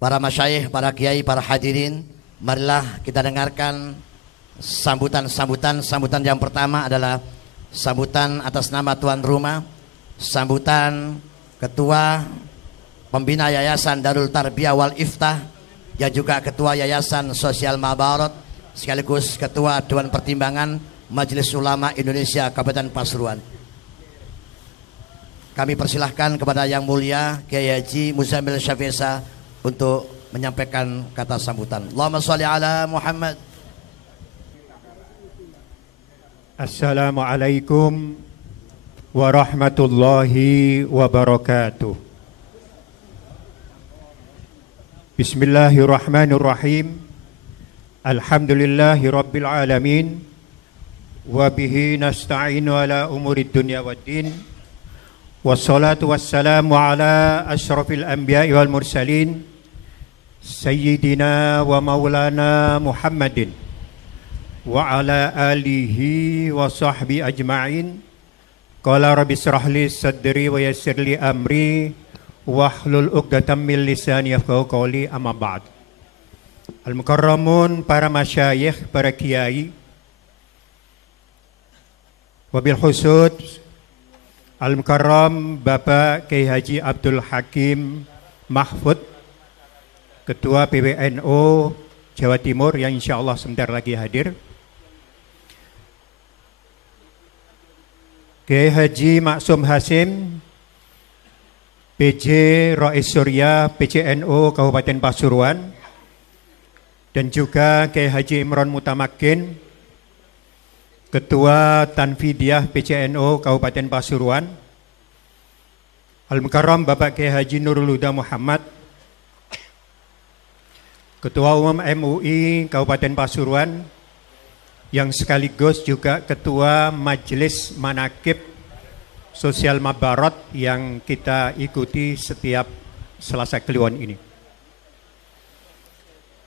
Para masyayikh, para kiai, para hadirin, marilah kita dengarkan sambutan yang pertama adalah sambutan atas nama tuan rumah, sambutan Ketua Pembina Yayasan Darul Tarbiyah wal Iftah, yang juga Ketua Yayasan Sosial Mabarot, sekaligus Ketua Dewan Pertimbangan Majelis Ulama Indonesia Kabupaten Pasuruan. Kami persilahkan kepada Yang Mulia Kiai Haji Muzamil Syafisa untuk menyampaikan kata sambutan. Allahumma sholli ala Muhammad. Assalamualaikum warahmatullahi wabarakatuh. Bismillahirrahmanirrahim. Alhamdulillahi rabbil alamin. Wa bihi nasta'inu ala umurid dunya waddin. Wassalatu wassalamu ala asyrafil anbiya'i wal mursalin Sayyidina wa maulana Muhammadin wa ala alihi wa sahbihi ajma'in. Qala rabbi israh li sadri wa yassir li amri wahlul 'uqdatam min lisani yafqahu qawli, amma ba'd. Al-mukarramun, para masyayikh, para kiai, wabil khusus Al-Mukarram Bapak Kiai Haji Abdul Hakim Mahfud, Ketua PBNU Jawa Timur, yang insya Allah sebentar lagi hadir. Kiai Haji Maksum Hasim, PJ Rais Surya PCNU Kabupaten Pasuruan, dan juga Kiai Haji Imron Mutamakin, Ketua Tanfidiyah PCNU Kabupaten Pasuruan. Al-Mukarram Bapak Kiai Haji Nurul Huda Muhammad, Ketua Umum MUI Kabupaten Pasuruan, yang sekaligus juga Ketua Majelis Manaqib Sosial Mabarot yang kita ikuti setiap Selasa Kliwon ini.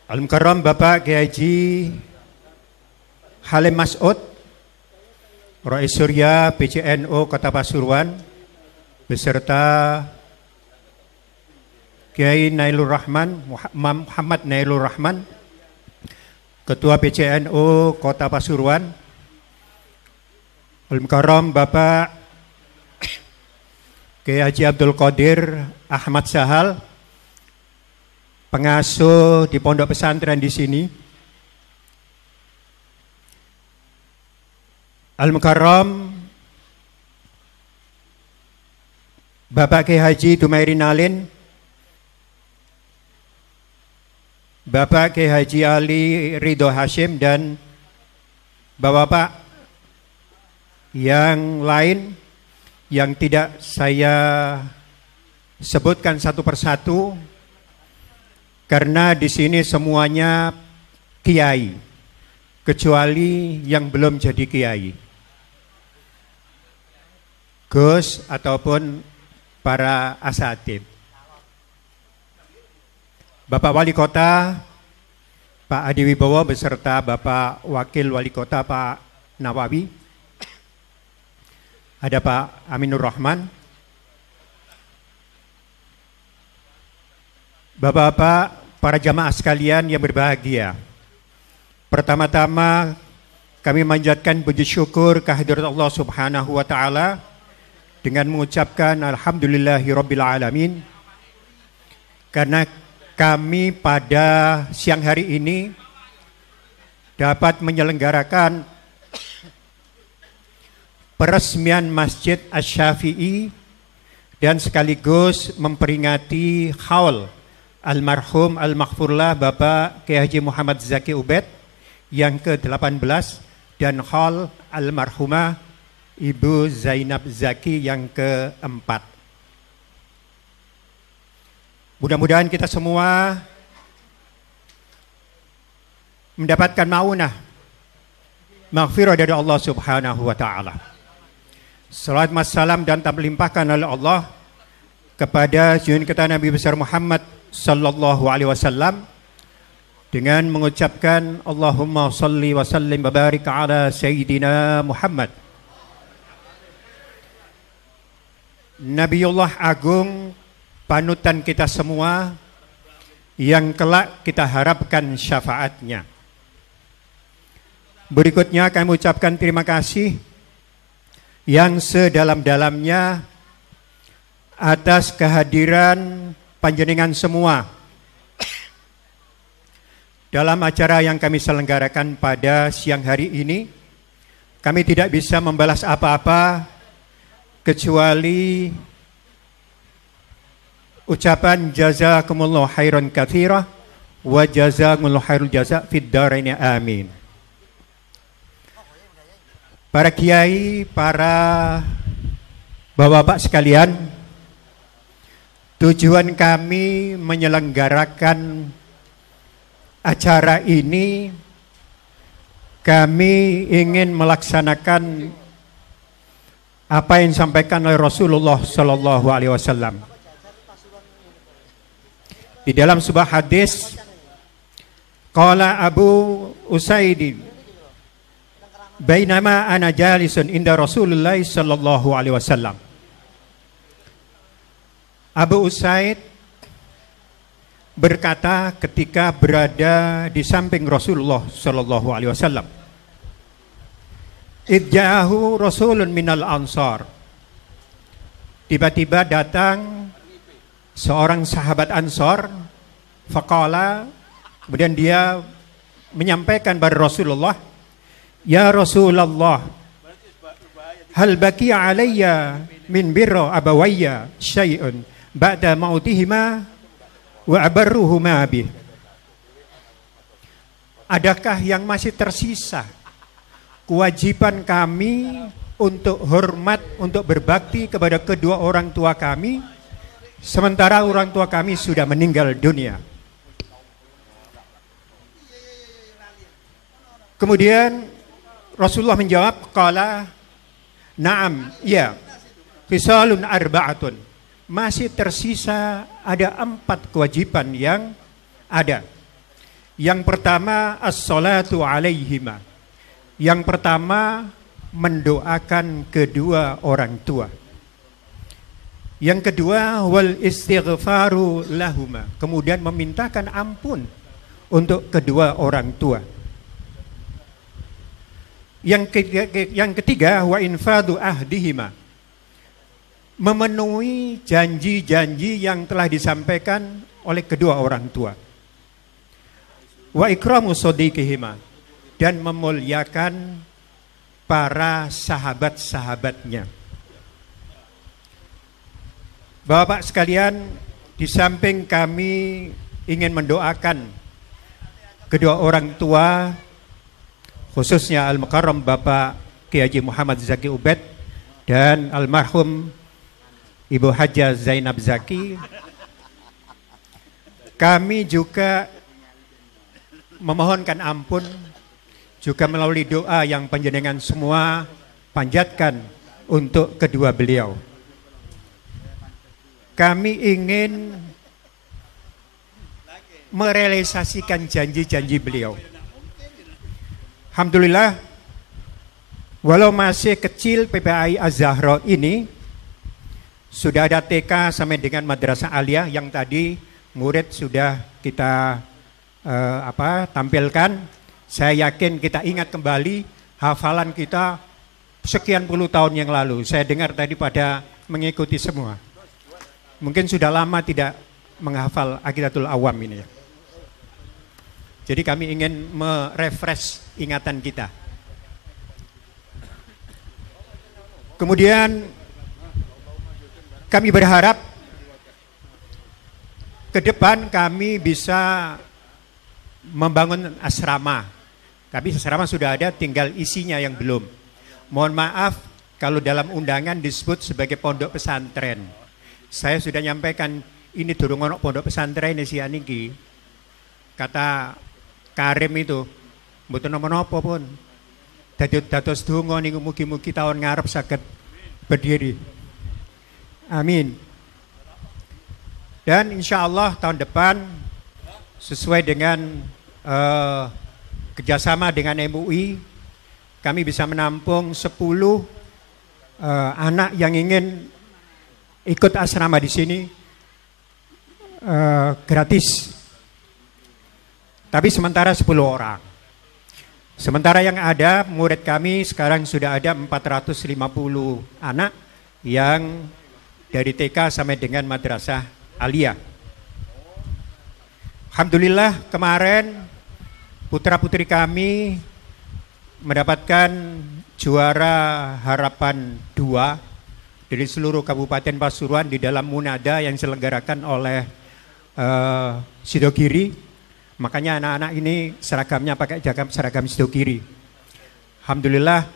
Al-Mukarram Bapak Kiai Haji Halim Mas'ud, Rais Surya PCNU Kota Pasuruan, beserta Kiai Nailur Rahman, Muhammad Nailur Rahman, Ketua PCNU Kota Pasuruan. Al-Mukarram Bapak Kiai Haji Abdul Qadir Ahmad Sahal, pengasuh di pondok pesantren di sini. Al-Mukarram Bapak Kiai Haji Dumairi Nalin, Bapak Kiai Haji Ali Ridho Hashim, dan Bapak-bapak yang lain yang tidak saya sebutkan satu persatu karena di sini semuanya kiai kecuali yang belum jadi kiai, Gus ataupun para asatid. Bapak Wali Kota Pak Adi Wibowo beserta Bapak Wakil Wali Kota Pak Nawawi, ada Pak Aminur Rahman, Bapak-bapak, para jamaah sekalian yang berbahagia. Pertama-tama kami manjatkan puji syukur kehadirat Allah Subhanahu wa taala dengan mengucapkan alhamdulillahirabbil alamin, karena kami pada siang hari ini dapat menyelenggarakan peresmian Masjid Asy-Syafi'i dan sekaligus memperingati haul almarhum al-maghfurlah Bapak Kiai Haji Muhammad Zaki Ubed yang ke-18 dan haul almarhumah Ibu Zainab Zaki yang ke-4. Mudah-mudahan kita semua mendapatkan maunah maghfirah dari Allah Subhanahu wa taala. Salat wassalam dan limpahkan oleh Allah kepada junjungan kita Nabi besar Muhammad sallallahu alaihi wasallam dengan mengucapkan Allahumma salli wa sallim wa barik ala sayyidina Muhammad. Nabiullah agung, panutan kita semua, yang kelak kita harapkan syafaatnya. Berikutnya kami ucapkan terima kasih yang sedalam-dalamnya atas kehadiran panjenengan semua dalam acara yang kami selenggarakan pada siang hari ini. Kami tidak bisa membalas apa-apa kecuali ucapan jazakumullah khairan katsira wa jazakumullah khairul jaza fid dharain amin. Para kiai, para bapak-bapak sekalian, tujuan kami menyelenggarakan acara ini, kami ingin melaksanakan apa yang disampaikan oleh Rasulullah Sallallahu Alaihi Wasallam. Di dalam sebuah hadis, qala Abu Usaid, bainama ana jalisun inda Rasulullah sallallahu alaihi wasallam. Abu Usaid berkata ketika berada di samping Rasulullah sallallahu alaihi wasallam, idja'ahu rasulun minal ansar. Tiba-tiba datang seorang sahabat Ansar, faqala, kemudian dia menyampaikan kepada Rasulullah, ya Rasulullah, hal baqiya alayya min birra abawayya syai'un ba'da mautihima wa abarruhuma bih. Adakah yang masih tersisa kewajiban kami untuk hormat, untuk berbakti kepada kedua orang tua kami, sementara orang tua kami sudah meninggal dunia? Kemudian Rasulullah menjawab, qala na'am, ya, khisalun arba'atun. Masih tersisa ada 4 kewajiban yang ada. Yang pertama, as-salatu alaihima. Yang pertama, mendoakan kedua orang tua. Yang kedua, wal istighfaru lahuma. Kemudian memintakan ampun untuk kedua orang tua. Yang ketiga, wa infadu ahdihima. Memenuhi janji-janji yang telah disampaikan oleh kedua orang tua. Wa ikramu sadiqihima. Dan memuliakan para sahabat-sahabatnya. Bapak sekalian, di samping kami ingin mendoakan kedua orang tua, khususnya Al-Mukarram Bapak Kiai Haji Muhammad Zaki Ubed dan almarhum Ibu Hajah Zainab Zaki, kami juga memohonkan ampun, juga melalui doa yang panjenengan semua panjatkan untuk kedua beliau. Kami ingin merealisasikan janji-janji beliau. Alhamdulillah, walau masih kecil PPAI Az-Zahra ini, sudah ada TK sampai dengan Madrasah Aliyah yang tadi murid sudah kita tampilkan. Saya yakin kita ingat kembali hafalan kita sekian puluh tahun yang lalu. Saya dengar tadi pada mengikuti semua. Mungkin sudah lama tidak menghafal Aqidatul Awam ini ya. Jadi kami ingin merefresh ingatan kita. Kemudian kami berharap ke depan kami bisa membangun asrama. Tapi asrama sudah ada, tinggal isinya yang belum. Mohon maaf kalau dalam undangan disebut sebagai pondok pesantren. Saya sudah nyampaikan ini durung ono pondok pesantren isi niki. Kata Karim itu, mboten napa-napa pun. Dados donga niku mugi-mugi tahun ngarep saged berdiri. Amin. Dan insya Allah tahun depan sesuai dengan kerjasama dengan MUI, kami bisa menampung 10 anak yang ingin ikut asrama di sini gratis. Tapi sementara 10 orang. Sementara yang ada murid kami sekarang sudah ada 450 anak yang dari TK sampai dengan madrasah aliyah. Alhamdulillah kemarin putra-putri kami mendapatkan juara harapan 2 dari seluruh Kabupaten Pasuruan di dalam munada yang diselenggarakan oleh Sidogiri. Makanya anak-anak ini seragamnya pakai seragam Sidogiri. Alhamdulillah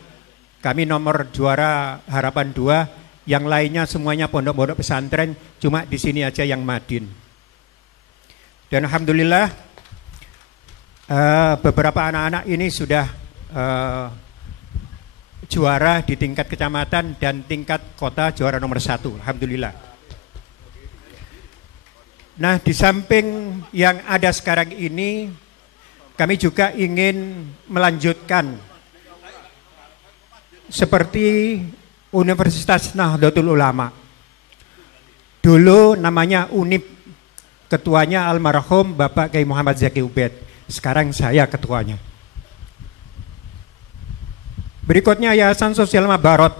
kami nomor juara harapan 2, yang lainnya semuanya pondok-pondok pesantren, cuma di sini aja yang Madin. Dan alhamdulillah beberapa anak-anak ini sudah juara di tingkat kecamatan dan tingkat kota, juara nomor 1. Alhamdulillah. Nah, di samping yang ada sekarang ini, kami juga ingin melanjutkan seperti Universitas Nahdlatul Ulama. Dulu namanya UNIP, ketuanya almarhum Bapak Kiai Muhammad Zaki Ubed. Sekarang saya ketuanya. Berikutnya Yayasan Sosial Mabarot.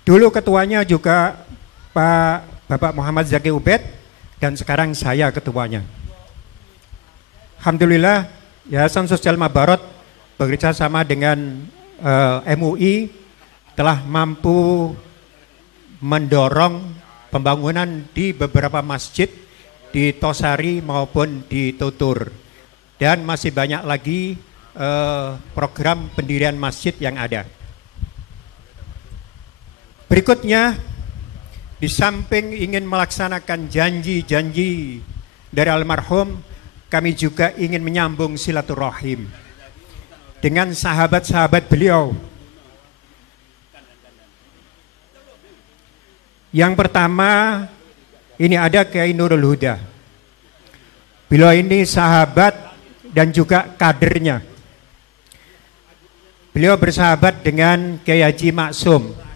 Dulu ketuanya juga Bapak Muhammad Zaki Ubed, dan sekarang saya ketuanya. Alhamdulillah Yayasan Sosial Mabarot bekerja sama dengan MUI telah mampu mendorong pembangunan di beberapa masjid di Tosari maupun di Tutur, dan masih banyak lagi program pendirian masjid yang ada. Berikutnya, di samping ingin melaksanakan janji-janji dari almarhum, kami juga ingin menyambung silaturahim dengan sahabat-sahabat beliau. Yang pertama, ini ada Kiai Nurul Huda. Beliau ini sahabat dan juga kadernya. Beliau bersahabat dengan Kiai Haji Maksum.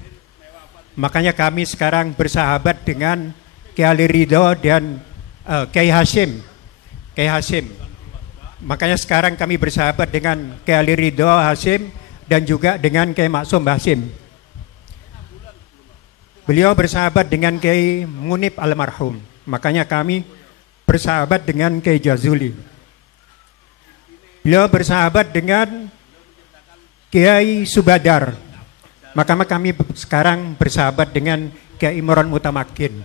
Makanya kami sekarang bersahabat dengan Kiai Ali Ridho dan Kiai Hashim. Kiai Hashim. Makanya sekarang kami bersahabat dengan Kiai Ali Ridho Hashim dan juga dengan Kiai Maksum Hashim. Beliau bersahabat dengan Kiai Munib almarhum. Makanya kami bersahabat dengan Kiai Jazuli. Beliau bersahabat dengan Kiai Subadar. Maka kami sekarang bersahabat dengan Kiai Imran Mutamakin.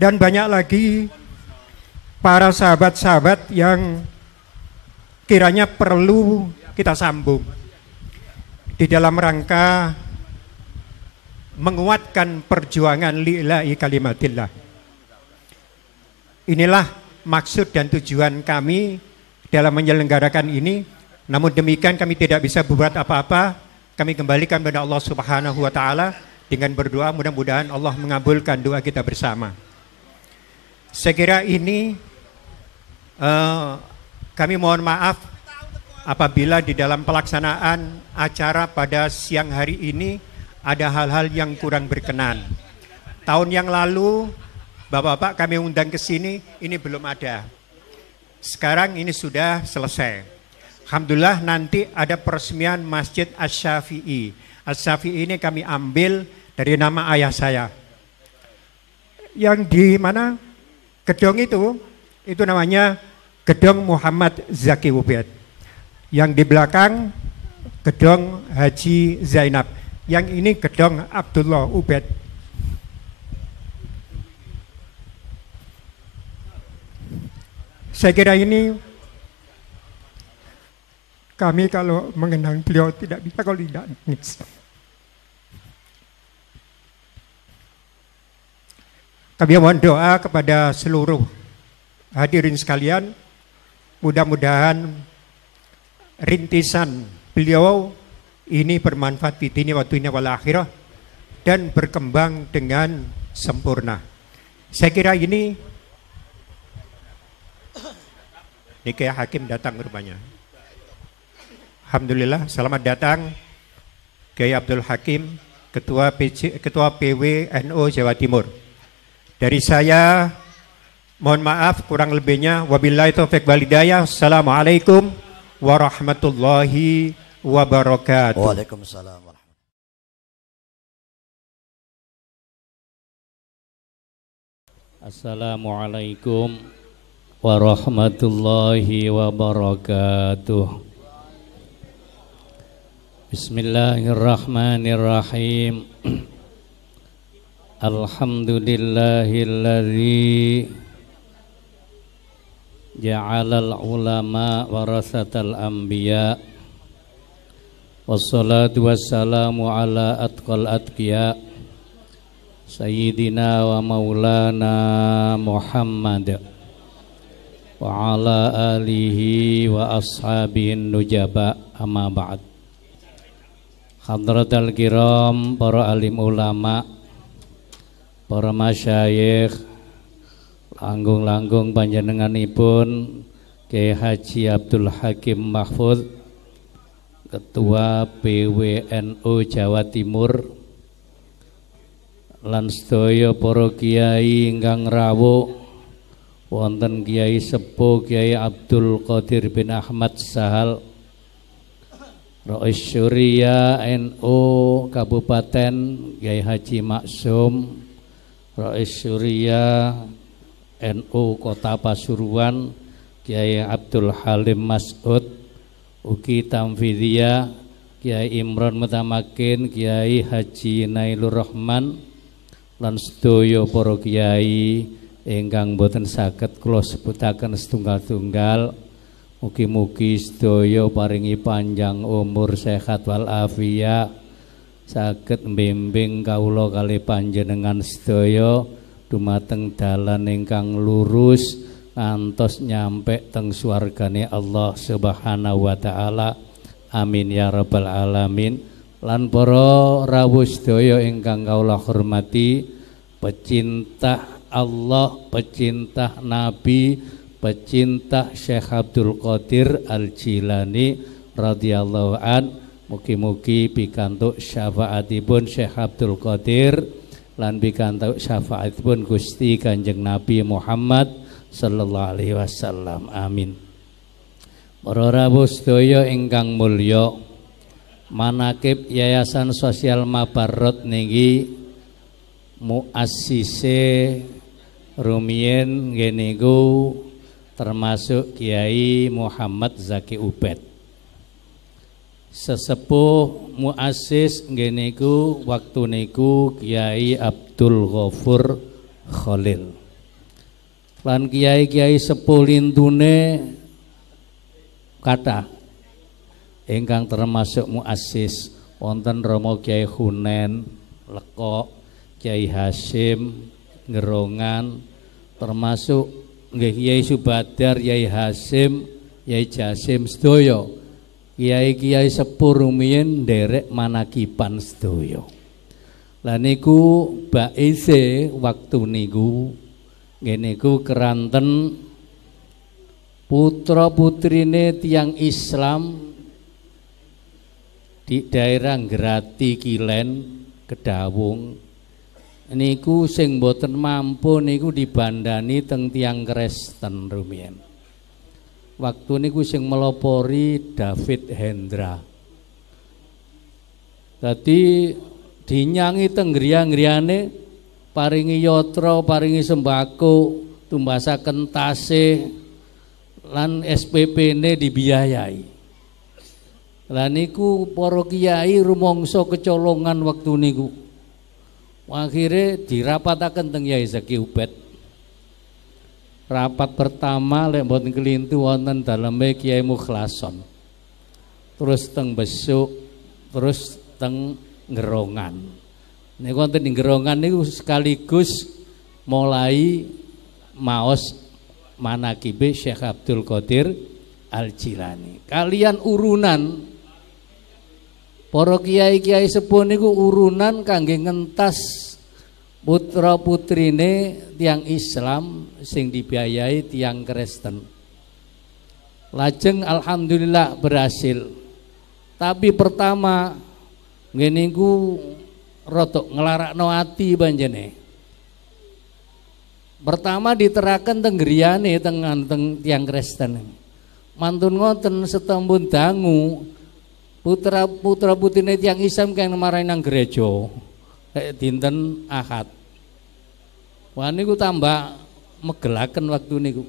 Dan banyak lagi para sahabat-sahabat yang kiranya perlu kita sambung di dalam rangka menguatkan perjuangan lillahi kalimatillah. Inilah maksud dan tujuan kami dalam menyelenggarakan ini. Namun demikian kami tidak bisa berbuat apa-apa. Kami kembalikan kepada Allah Subhanahu wa taala dengan berdoa, mudah-mudahan Allah mengabulkan doa kita bersama. Saya kira ini kami mohon maaf apabila di dalam pelaksanaan acara pada siang hari ini ada hal-hal yang kurang berkenan. Tahun yang lalu Bapak-bapak kami undang ke sini, ini belum ada. Sekarang ini sudah selesai. Alhamdulillah nanti ada peresmian Masjid Asy-Syafi'i. Asy-Syafi'i ini kami ambil dari nama ayah saya. Yang di mana gedung itu namanya Gedung Muhammad Zaki Ubed. Yang di belakang Gedung Haji Zainab. Yang ini Gedung Abdullah Ubed. Saya kira ini kami kalau mengenang beliau tidak bisa kalau tidak nangis. Kami mohon doa kepada seluruh hadirin sekalian, mudah-mudahan rintisan beliau ini bermanfaat di dunia wa dunia wal akhirah dan berkembang dengan sempurna. Saya kira ini Kiai Hakim datang ke rumahnya. Alhamdulillah, selamat datang Kiai Abdul Hakim, Ketua PW NU Jawa Timur. Dari saya Mohon maaf kurang lebihnya. Wabillahi taufiq wal hidayah. Assalamualaikum warahmatullahi wabarakatuh. Waalaikumsalam. Assalamualaikum warahmatullahi wabarakatuh. Bismillahirrahmanirrahim. Alhamdulillahilladzi ja'alal ulama warasatal anbiya. Wassalatu wassalamu ala atqal atqiya Sayyidina wa maulana Muhammad wa ala alihi wa ashabihin nujaba, amma ba'd. Hadratal kiram, para alim ulama, para masyayikh, langgung-langgung panjenenganipun Kyai Haji Abdul Hakim Mahfud, Ketua PWNU Jawa Timur, lan sedaya para kiai ingkang rawuh, wonten Kiai Sepuh Kiai Abdul Qadir bin Ahmad Sahal, Rais Syuriah NU Kabupaten Kiai Haji Maksum, Rais Syuriah NU Kota Pasuruan Kiai Abdul Halim Mas'ud, ugi Tamfidiyah Kiai Imron Mutamakin, Kiai Haji Nailur Rahman, lan sedaya para kiai ingkang boten saged kula sebutaken setunggal-tunggal. Mugi-mugi sedaya paringi panjang umur, sehat wal afiyah, saged mbimbing kawula kalih panjenengan sedaya dumateng dalan ingkang lurus ngantos nyampe teng swargane Allah Subhanahu wa taala. Amin ya rabbal alamin. Lan para rawuh sedaya ingkang kawula hormati, pecinta Allah, pecinta Nabi, pecinta Syekh Abdul Qadir Al-Jilani radhiyallahu an, mugi-mugi pikantuk syafaatipun Syekh Abdul Qadir lan pikantuk syafaatipun Gusti Kanjeng Nabi Muhammad sallallahu alaihi wasallam. Amin. Para rawuh sedaya ingkang mulya, manakib Yayasan Sosial Mabarrot niki muassise rumiyin nggih niku termasuk Kiai Muhammad Zaki Ubed. Sesepuh muassis nggih niku waktu niku Kiai Abdul Ghafur Khalil. Lan kiai-kiai sepuh lintune kathah ingkang termasuk muassis, wonten Romo Kiai Hunen Lekok, Kiai Hasim Ngerongan, termasuk nggih Kiai Subadar, Kiai Hasim, Kiai Jasim sedaya kiai-kiai sepuh rumiyin nderek manakipan sedaya. Lah niku baise waktu niku nggih niku keranten putra putrine tiang Islam di daerah Grati Kilen Kedawung niku sing boten mampu niku dibandani teng tiang Kristen rumiyin. Waktu niku sing melopori David Hendra. Dadi dinyangi teng griya-griyane, paringi yatra, paringi sembako, tumbasaken tasih lan SPP-ne dibiayai. Lah niku para kiai rumangsa kecolongan waktu niku. Akhirnya dirapataken teng Yai Zaki Ubed. Rapat pertama lek mboten kelintu wonten daleme Kiai Mukhlason. Terus teng Besuk, terus teng Ngerongan. Niku wonten ing Ngerongan niku sekaligus mulai maos manakibe Syekh Abdul Qadir Al-Jilani. Kalian urunan para kiai-kiai sepuh niku urunan kangge ngentas putra putrine tiang Islam sing dibiayai tiang Kristen. Lajeng alhamdulillah berhasil. Tapi pertama ngene niku rada nglarakno ati panjene. Pertama diteraken teng griyane teng tiang Kristen. Mantun ngoten setembun dangu putra putrine tiang Islam kang marahi nang gereja dinten Ahad. Wah niku tambah megelaken waktu niku.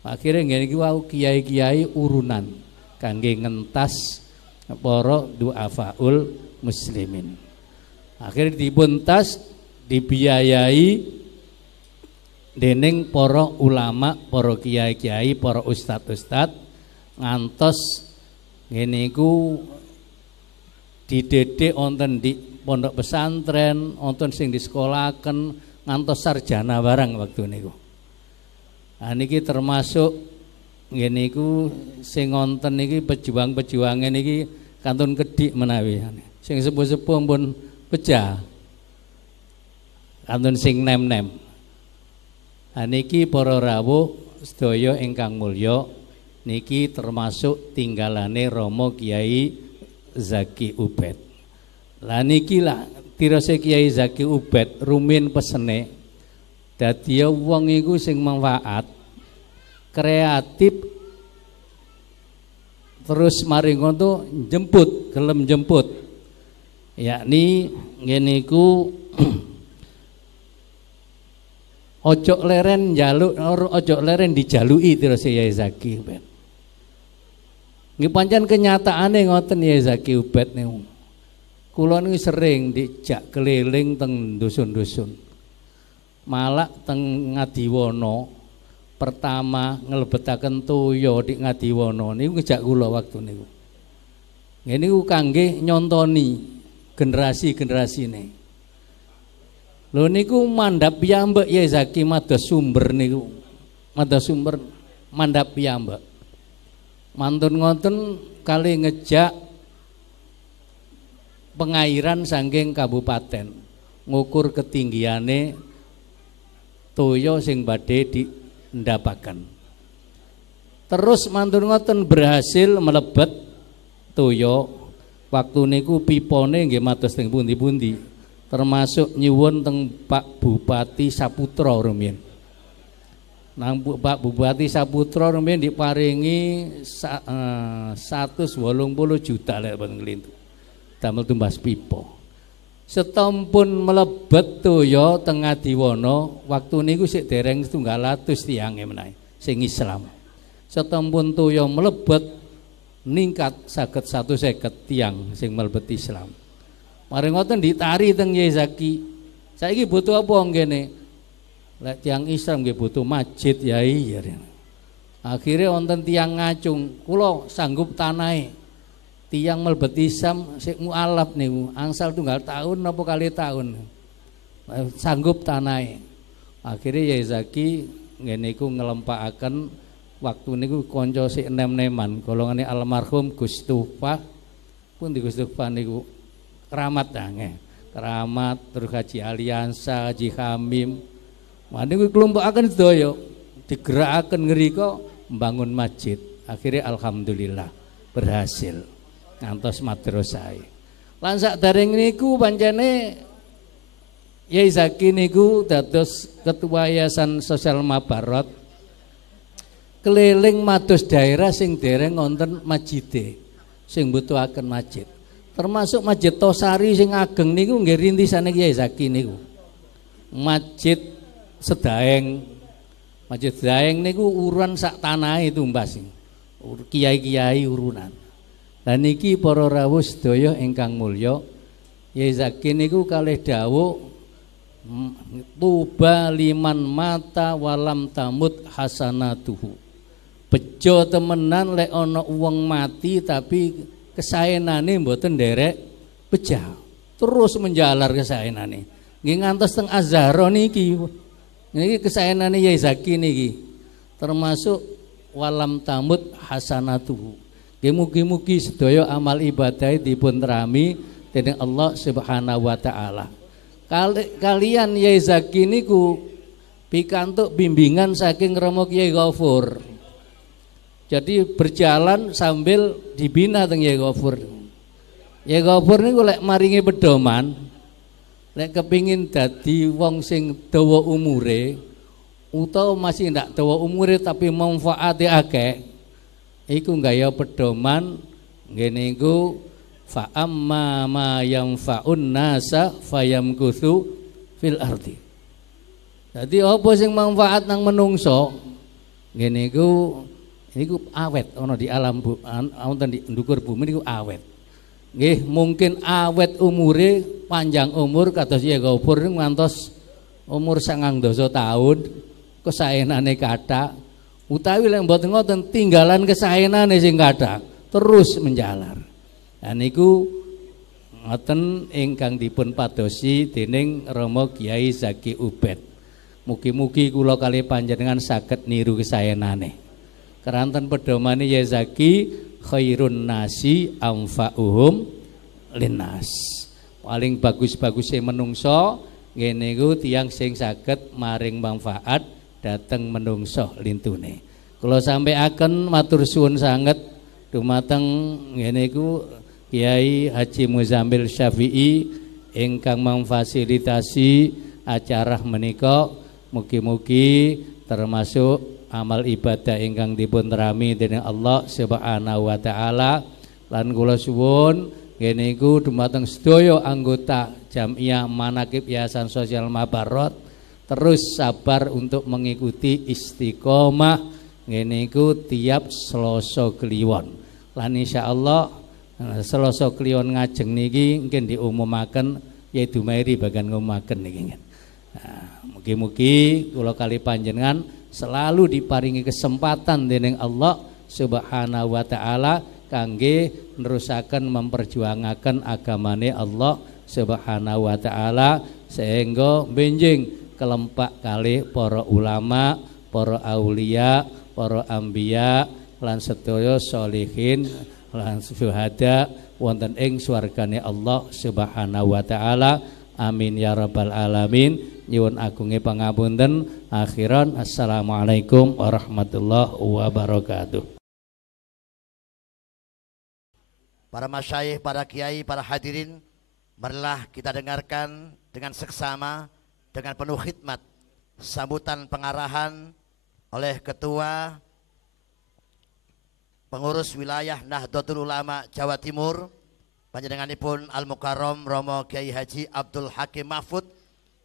Akhirnya ngene iki wau kiai-kiai urunan kangge ngentas para du'afaul muslimin. Akhirnya dipuntas dibiayai dening para ulama, para kiai-kiai, para ustad-ustad ngantos ngene iku dididik wonten di pondok pesantren, wonten sing disekolahaken ngantos sarjana barang waktu niku. Nah niki termasuk ngene iku sing wonten niki pejuang-pejuange niki kantun kedik menawi. Sing sepuh-sepuh pun pecah. Kantun sing nem-nem. Niki para rawuh sedaya ingkang mulya niki termasuk tinggalane Rama Kiai Zaki Ubed. Lah niki lah tirose Kiai Zaki Ubed rumin pesene dadi wong iku sing manfaat kreatif terus mari ngono jemput gelem jemput yakni ngene iku ojo leren jaluk, ojo leren dijaluki terus Yai Zaki Ubed. Nggih pancen kenyataane ngoten Yai Zaki Ubed niku. Kula niku sering dijak keliling teng dusun-dusun. Malah teng Ngadiwana pertama nglebetaken toya di Ngadiwana niku ngejak kula waktu niku. Ngene niku kangge nyontoni generasi-generasine. Lho niku mandhap piyambak ya Zaki mados sumber niku. Mados sumber mandhap piyambak. Mantun ngoten kali ngejak pengairan saking kabupaten ngukur ketinggiane toya sing badhe dindapaken. Terus mantun ngoten berhasil melebet toya waktu niku pipone nggih mados teng pundi-pundi. Termasuk nyuwun teng Pak Bupati Saputra rumiyin. Nang Pak Bupati Saputra rumiyin diparingi 180 juta lek boten nglintu. Damel tumbas pipa. Setampun melebet toya teng Ngadiwana, waktu niku sik dereng 300 tiange menawi sing Islam. Setampun toya melebet ningkat saged 150 tiang sing melebet Islam. Mari ngoten ditari teng Yai Zaki. Saiki butuh apa ngene? Lek tiang Islam nggih butuh masjid Yai. Akhirnya wonten tiang ngacung, kula sanggup tanahe. Tiang melebet Islam sik mualaf niku, angsal tunggal tahun napa kali tahun. Sanggup tanahe. Akhirnya Yai Zaki ngene iku ngelempakaken waktu niku kanca sik nem-neman, golongane almarhum Gus Tufa. Pundi Gus Tufa niku keramat keramat terus Haji Aliansa, Haji Hamim. Mane kuwi kelompokaken sedaya digerakaken ngrika membangun masjid. Akhirnya alhamdulillah berhasil ngantos madrasah. Lan sakdereng niku pancene Yai Zaki niku dados ketua Yayasan Sosial Mabarot keliling mados daerah sing dereng wonten masjide sing butuhaken masjid. Termasuk Masjid Tosari sing ageng niku nggih rintisane Kiai Zaki niku. Masjid Sedaeng. Masjid Sedaeng niku urunan sak tanahe tumbas. Kiai-kiai urunan. Lah niki para rawuh sedaya ingkang mulya, Kiai Zaki niku kalih dawuh tuba liman mata walam tamut hasanatuhu. Bejo temenan lek ana wong mati tapi kesaenane mboten nderek pecah. Terus menjalar kesaenane. Nggih ngantos teng Azharo niki. Niki kesaenane Yai Zaki niki. Termasuk walam tamut hasanatuhu. Nggih mugi-mugi sedaya amal ibadah dipun terami dening Allah Subhanahu wa taala. Kalian Yai Zaki niku pikantuk bimbingan saking Rama Kyai Ghafur. Jadi berjalan sambil dibina teng Yai Ghafur. Yai Ghafur niku lek maringi pedoman, lek kepingin dadi wong sing dawa umure, utawa masih ndak dawa umure tapi manfaate akeh, iku gaya pedoman ngene iku fa amma ma yanfa'un nasa fayamkutsu fil ardi. Dadi apa sing manfaat nang menungso ngene iku awet ana di alam wonten di ndukur bumi niku awet. Nggih, mungkin awet umure panjang umur kados ya gopur ngantos umur 90 tahun kesaenane kathah utawi lek mboten ngoten tinggalan kesaenane sing kathah terus menjalar. Lah niku ngoten ingkang dipun padosi dening Rama Kyai Zaki Ubed. Mugi-mugi kula kali panjenengan saged niru kesaenane. Keranten pedomane ya Zaki khairun nasi anfa'uhum linnas. Paling bagus-bagusé menungso ngene iku tiyang sing saged maring manfaat dhateng menungso lintune. Kula sampaiaken matur suwun sanget dumateng ngene iku Kiai Haji Muzammil Syafi'i ingkang memfasilitasi acara menika. Mugi-mugi termasuk amal ibadah ingkang dipun terami dening Allah Subhanahu wa taala lan kula suwun ngene iku dumateng sedaya anggota Jamiah Manaqib Yayasan Sosial Mabarot terus sabar untuk mengikuti istiqomah ngene iku tiap Selasa Kliwon lan insyaallah Selasa Kliwon ngajeng niki mungkin diumumaken ya Dumairi bagian ngumumaken niki. Mugi-mugi kula kali panjenengan selalu diparingi kesempatan dening Allah Subhanahu wa taala kangge nerusaken memperjuangaken agamane Allah Subhanahu wa taala sehingga benjing kelempak kali para ulama, para aulia, para anbiya lan sedaya sholihin lan syuhada wonten ing swargane Allah Subhanahu wa taala. Amin ya rabbal alamin. Nyuwun agunge pangapunten. Akhiran assalamualaikum warahmatullahi wabarakatuh. Para masyayikh, para kiai, para hadirin, marilah kita dengarkan dengan seksama dengan penuh khidmat sambutan pengarahan oleh Ketua Pengurus Wilayah Nahdlatul Ulama Jawa Timur panjenenganipun Al Mukarram Romo Kiai Haji Abdul Hakim Mahfud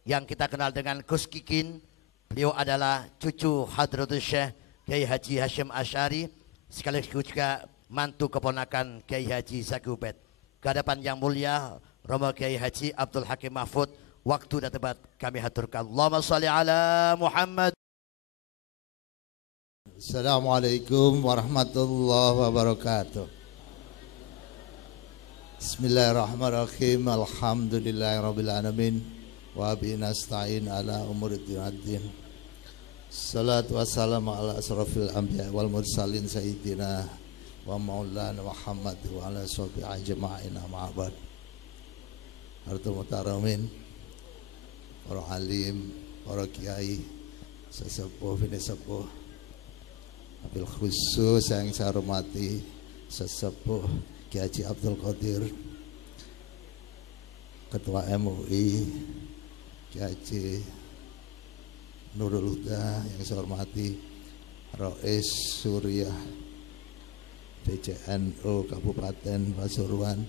yang kita kenal dengan Gus Kikin. Beliau adalah cucu Hadratus Syekh Kiai Haji Hashim Asy'ari sekaligus juga mantu keponakan Kiai Haji Zaki Ubed. Kehadapan yang mulia Romo Kiai Haji Abdul Hakim Mahfud, waktu dan tempat kami haturkan. Allahumma sholli ala Muhammad. Assalamualaikum warahmatullahi wabarakatuh. Bismillahirrahmanirrahim. Alhamdulillahirabbil alamin. Wa bihi nasta'in ala umuri din. Salatu wassalamu ala asrafil anbiya wal mursalin sayyidina wa maulana Muhammad wa ala sahbihi ajma'in amma ba'd. Harta mutaramin, para alim, para kiai, sesepuh bini sepuh, wabil khusus yang saya hormati sesepuh Kiai Haji Abdul Qadir, Ketua MUI Kiai Haji Nurul Huda yang saya hormati Rais Suriah PCNU Kabupaten Pasuruan,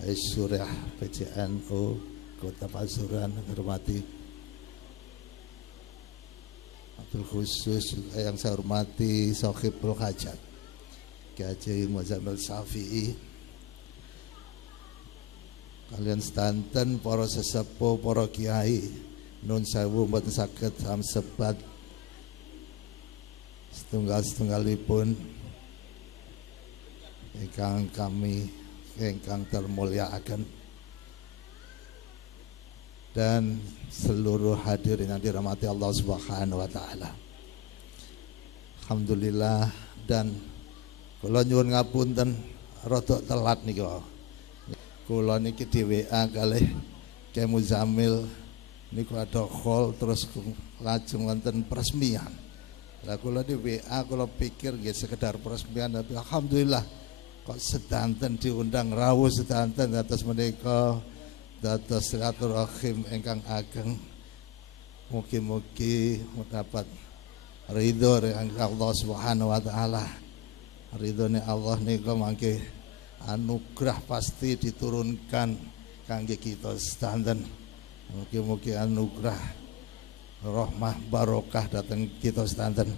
Rais Suriah PCNU Kota Pasuruan yang saya hormati, Abdul khusus juga yang saya hormati Sohibul Hajat Kiai Haji Muzammil Syafi'i, kalian sedanten para sesepuh, para kiai, nun sewu mboten saged samsebat setunggal-setunggalipun ingkang kami ingkang termulyakaken dan seluruh hadirin yang dirahmati Allah Subhanahu wa taala. Alhamdulillah, dan kula nyuwun ngapunten rada telat niku. Kula niki di WA kalih Kiai Muzammil niku ada call terus lajeng wonten peresmian. Lah kula di WA kula pikir nggih sekedar peresmian, tapi alhamdulillah kok sedanten diundang rawuh sedanten atas menika dados silaturahim ingkang ageng. Mugi-mugi mendapat ridho dengan Allah Subhanahu wa taala. Ridhone Allah niku mangke anugerah pasti diturunkan kangge kita sedanten. Mugi-mugi anugerah rahmah barokah datang kita sedanten.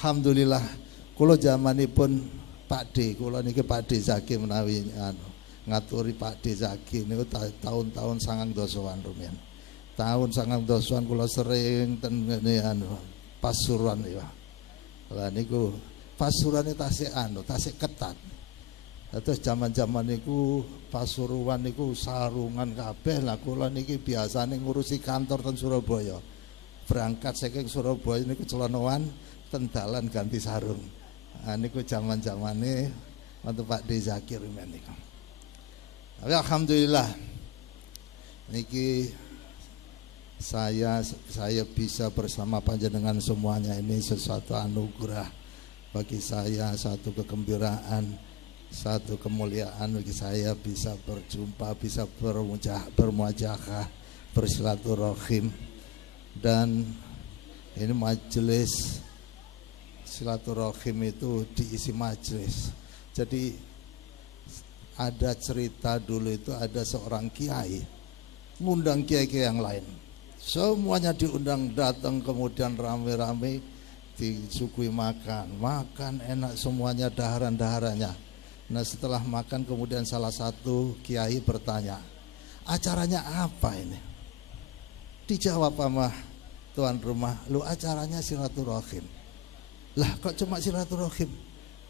Alhamdulillah kula zamanipun Pak D, kula niki Pak D Zaki menawi ngaturi Pak D Zaki niku tahun-tahun 90-an rumiyin. Tahun 90-an kula sering ten Pasuruan ya. Lah niku Pasurane tasik tasik ketat. Terus zaman-zaman niku Pasuruan niku sarungan kabeh. Lah kula niki biasane ngurusi kantor ten Surabaya. Berangkat saking Surabaya niku celonoan ten dalan ganti sarung. Nah niku zaman-zamane wonten Pak D Zakir niku. Alhamdulillah niki saya bisa bersama panjenengan semuanya, ini sesuatu anugerah bagi saya, satu kegembiraan, satu kemuliaan bagi saya bisa berjumpa, bisa bermuajahah, bersilaturahim. Dan ini majelis silaturahim itu diisi majelis. Jadi ada cerita dulu itu ada seorang kiai ngundang kiai-kiai yang lain. Semuanya diundang datang, kemudian rame-rame disuguhi makan enak semuanya, daharan-daharannya. Nah setelah makan kemudian salah satu kiai bertanya, acaranya apa ini? Dijawab sama tuan rumah, lu acaranya silaturahim. Lah kok cuma silaturahim?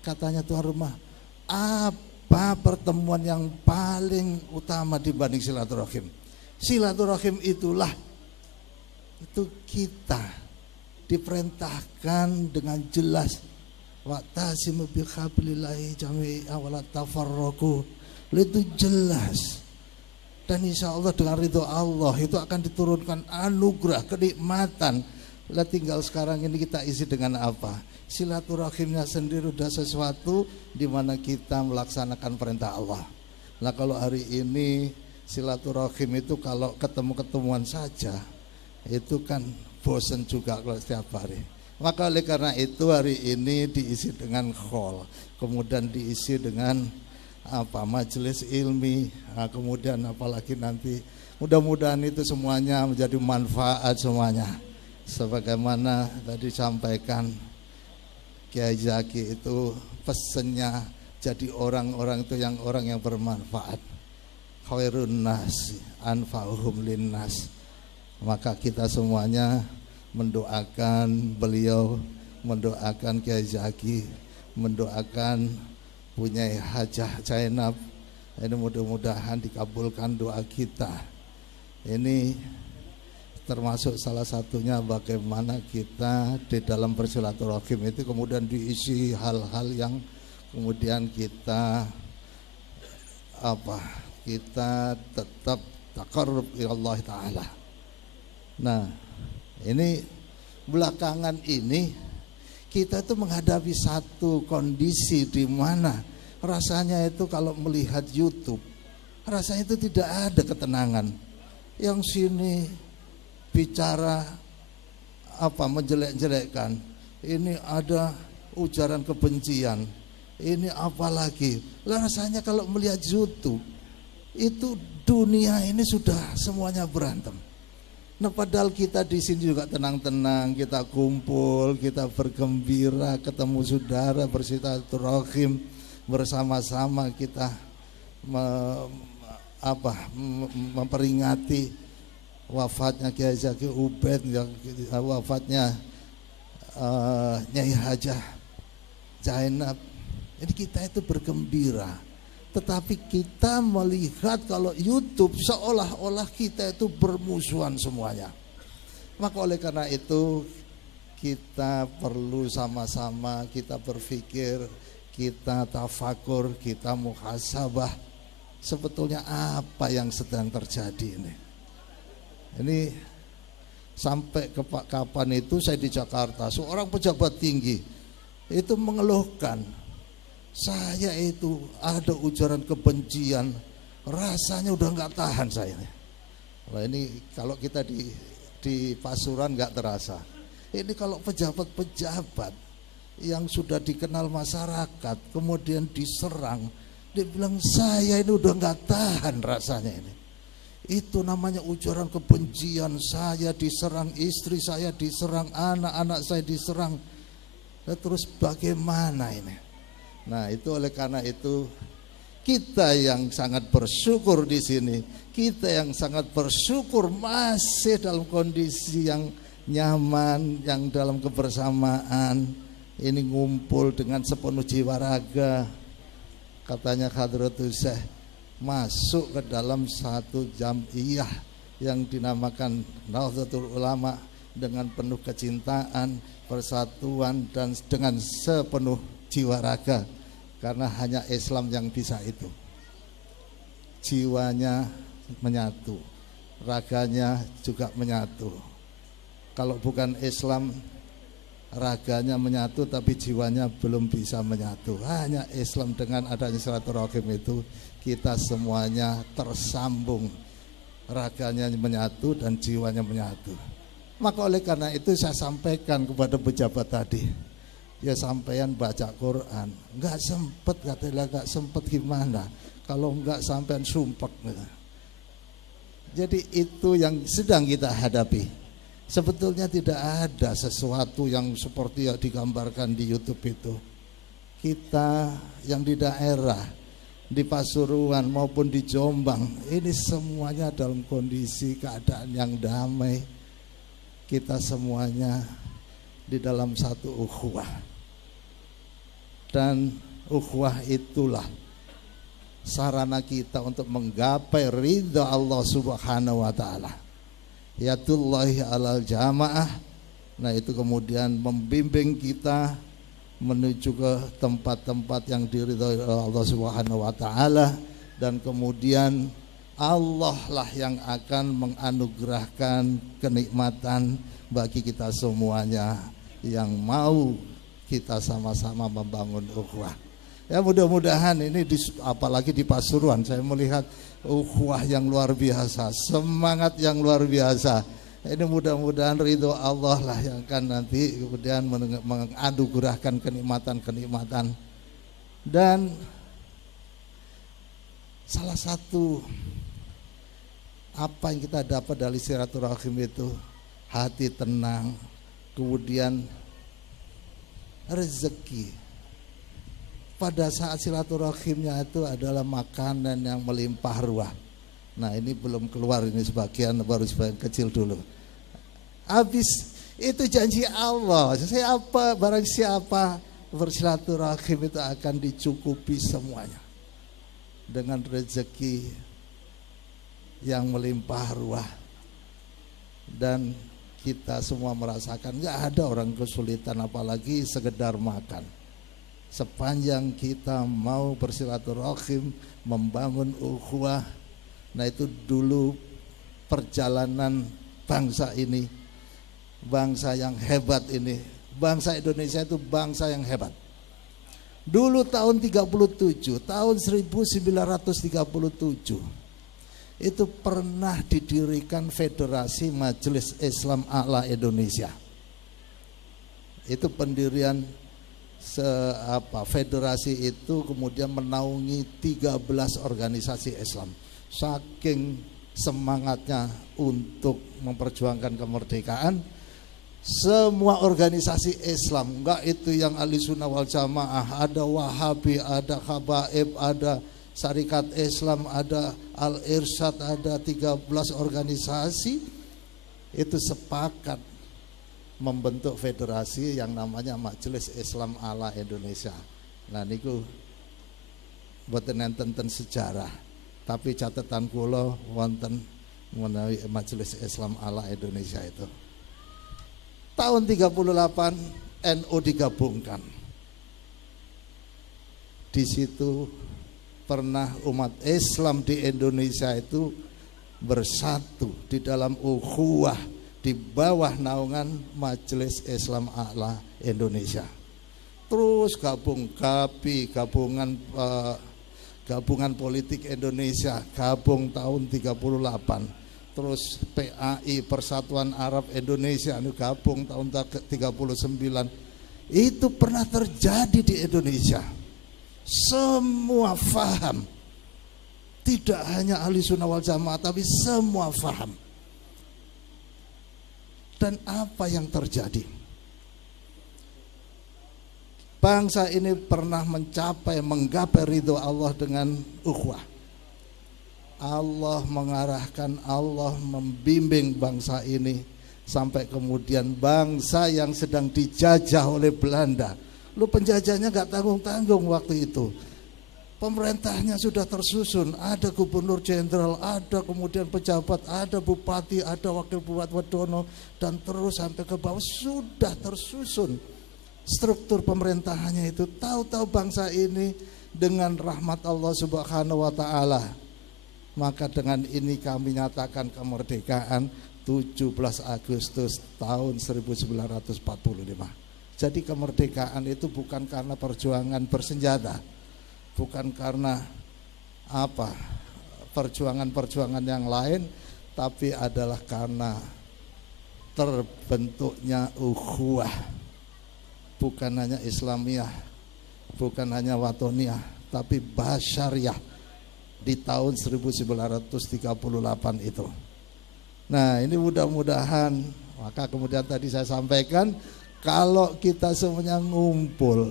Katanya tuan rumah, apa pertemuan yang paling utama dibanding silaturahim? Silaturahim itulah itu kita diperintahkan dengan jelas, wa'tasimu bihablillahi jami'an wa la tafarraqu. Itu jelas. Dan insya Allah dengan ridho Allah itu akan diturunkan anugerah, kenikmatan. Lah tinggal sekarang ini kita isi dengan apa? Silaturahimnya sendiri sudah sesuatu di mana kita melaksanakan perintah Allah. Nah kalau hari ini silaturahim itu kalau ketemu-ketemuan saja itu kan bosan juga kalau setiap hari. Maka oleh karena itu hari ini diisi dengan khol, kemudian diisi dengan majelis ilmi, kemudian apalagi nanti mudah-mudahan itu semuanya menjadi manfaat semuanya. Sebagaimana tadi sampaikan Kiai Zaki itu pesennya jadi orang-orang itu yang orang yang bermanfaat. Khairun nas anfa'uhum linnas. Maka kita semuanya mendoakan beliau, mendoakan Kiai Zaki, mendoakan punya Hajah Zainab. Ini mudah-mudahan dikabulkan doa kita. Ini termasuk salah satunya bagaimana kita di dalam bersilaturahim itu kemudian diisi hal-hal yang kemudian kita tetap taqarrub ila Allah Ta'ala. Nah ini belakangan ini kita itu menghadapi satu kondisi di mana rasanya itu kalau melihat YouTube rasanya itu tidak ada ketenangan. Yang sini bicara menjelek-jelekkan, ini ada ujaran kebencian, ini apalagi. Rasanya kalau melihat YouTube itu dunia ini sudah semuanya berantem. Nah padahal kita di sini juga tenang-tenang, kita kumpul, kita bergembira, ketemu saudara, bersilaturahim bersama-sama, kita memperingati wafatnya Kiai Zaki Ubaid, wafatnya Nyai Hajah Zainab. Jadi kita itu bergembira. Tetapi kita melihat kalau YouTube seolah-olah kita itu bermusuhan semuanya. Maka oleh karena itu kita perlu sama-sama kita berpikir, kita tafakur, kita muhasabah. Sebetulnya apa yang sedang terjadi ini? Ini sampai kapan itu saya di Jakarta, seorang pejabat tinggi itu mengeluhkan, saya itu ada ujaran kebencian, rasanya udah nggak tahan saya. Nah ini kalau kita di Pasuruan nggak terasa. Ini kalau pejabat-pejabat yang sudah dikenal masyarakat kemudian diserang, dia bilang saya ini udah nggak tahan rasanya ini. Itu namanya ujaran kebencian. Saya diserang, istri saya diserang, anak-anak saya diserang. Nah, terus bagaimana ini? Nah, itu oleh karena itu kita yang sangat bersyukur di sini, kita yang sangat bersyukur masih dalam kondisi yang nyaman, yang dalam kebersamaan, ini ngumpul dengan sepenuh jiwa raga. Katanya Hadratus Syekh masuk ke dalam satu jam'iyah yang dinamakan Nahdlatul Ulama dengan penuh kecintaan, persatuan, dan dengan sepenuh jiwa raga. Karena hanya Islam yang bisa itu. Jiwanya menyatu, raganya juga menyatu. Kalau bukan Islam, raganya menyatu tapi jiwanya belum bisa menyatu. Hanya Islam dengan adanya silaturahim itu kita semuanya tersambung, raganya menyatu dan jiwanya menyatu. Maka oleh karena itu saya sampaikan kepada pejabat tadi, ya sampean baca Quran, nggak sempet, katanya nggak sempet gimana? Kalau nggak sampean sumpek. Jadi itu yang sedang kita hadapi. Sebetulnya tidak ada sesuatu yang seperti yang digambarkan di YouTube itu. Kita yang di daerah, di Pasuruan maupun di Jombang, ini semuanya dalam kondisi keadaan yang damai. Kita semuanya di dalam satu ukhuwah. Dan ukhuwah itulah sarana kita untuk menggapai ridha Allah Subhanahu wa taala. Yadullahi alal jamaah. Nah, itu kemudian membimbing kita menuju ke tempat-tempat yang diridhoi oleh Allah Subhanahu wa taala, dan kemudian Allah lah yang akan menganugerahkan kenikmatan bagi kita semuanya yang mau kita sama-sama membangun ukhuwah. Ya, mudah-mudahan ini apalagi di Pasuruan saya melihat ukhuwah yang luar biasa, semangat yang luar biasa. Ini mudah-mudahan ridho Allah lah yang akan nanti kemudian menganugerahkan kenikmatan-kenikmatan. Dan salah satu apa yang kita dapat dari silaturahim itu hati tenang, kemudian rezeki. Pada saat silaturahimnya itu adalah makanan yang melimpah ruah. Nah, ini belum keluar, ini sebagian, baru sebagian kecil dulu. Habis itu janji Allah, siapa barang siapa bersilaturahim itu akan dicukupi semuanya dengan rezeki yang melimpah ruah. Dan kita semua merasakan nggak ada orang kesulitan apalagi sekedar makan. Sepanjang kita mau bersilaturahim, membangun ukhuwah, nah itu dulu perjalanan bangsa ini, bangsa yang hebat ini, bangsa Indonesia itu bangsa yang hebat. Dulu tahun 1937 itu pernah didirikan Federasi Majelis Islam A'la Indonesia. Itu pendirian federasi itu kemudian menaungi 13 organisasi Islam. Saking semangatnya untuk memperjuangkan kemerdekaan, semua organisasi Islam, enggak itu yang ahli sunnah wal jamaah, ada Wahabi, ada Habaib, ada Syarikat Islam, ada Al-Irsyad, ada 13 organisasi itu sepakat membentuk federasi yang namanya Majelis Islam A'la Indonesia. Nah, niku boten enten sejarah, tapi catatan kula wonten menawi Majelis Islam A'la Indonesia itu. Tahun 38 NU digabungkan. Di situ pernah umat Islam di Indonesia itu bersatu di dalam ukhuwah di bawah naungan Majelis Islam A'la Indonesia. Terus gabung GAPI, gabungan politik Indonesia, gabung tahun 38. terus PAI Persatuan Arab Indonesia anu gabung tahun 39, itu pernah terjadi di Indonesia. Semua faham, tidak hanya ahli sunnah wal jamaah, tapi semua faham. Dan apa yang terjadi? Bangsa ini pernah menggapai ridho Allah dengan ukhuwah. Allah mengarahkan, Allah membimbing bangsa ini sampai kemudian bangsa yang sedang dijajah oleh Belanda. Lu penjajahnya gak tanggung-tanggung waktu itu. Pemerintahnya sudah tersusun, ada gubernur jenderal, ada kemudian pejabat, ada bupati, ada wakil bupati Wedono, dan terus sampai ke bawah sudah tersusun struktur pemerintahannya itu. Tahu-tahu bangsa ini dengan rahmat Allah Subhanahu wa taala, maka dengan ini kami nyatakan kemerdekaan 17 Agustus tahun 1945. Jadi kemerdekaan itu bukan karena perjuangan bersenjata, bukan karena perjuangan-perjuangan yang lain, tapi adalah karena terbentuknya ukhuwah, bukan hanya Islamiyah, bukan hanya Watoniyah, tapi Basyariyah di tahun 1938 itu. Nah, ini mudah-mudahan, maka kemudian tadi saya sampaikan, kalau kita semuanya ngumpul,